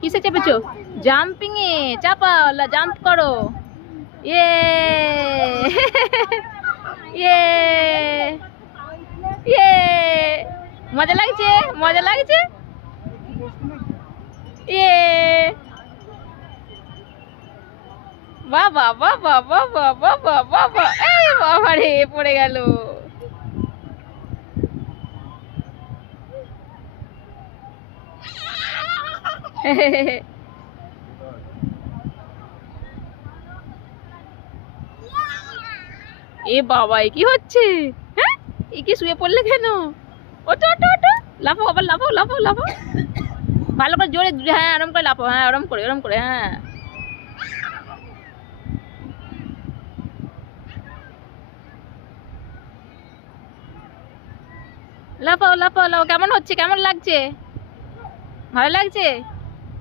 কিসে চেপেছো? জাম্পিং এ চাপাও, জাম্প করো। ইয়ে ইয়ে ইয়ে মজা লাগছে, মজা লাগছে। ইয়ে বাবা বাবা বাবা বাবা বাবা, এই বাবা রে পড়ে গেল। এ বাবা, এ কি হচ্ছে? হ্যাঁ, এ কি শুয়ে পড়লে কেন? ওটো ওটো ওটো, লাফাও, আবার লাফাও লাফাও লাফাও, ভালো করে জোরে, হ্যাঁ আরাম করে লাফাও, হ্যাঁ আরাম করে, আরাম করে, হ্যাঁ। লাফাও লাফাও লাফাও। কেমন হচ্ছে, কেমন লাগছে? ভালো লাগছে?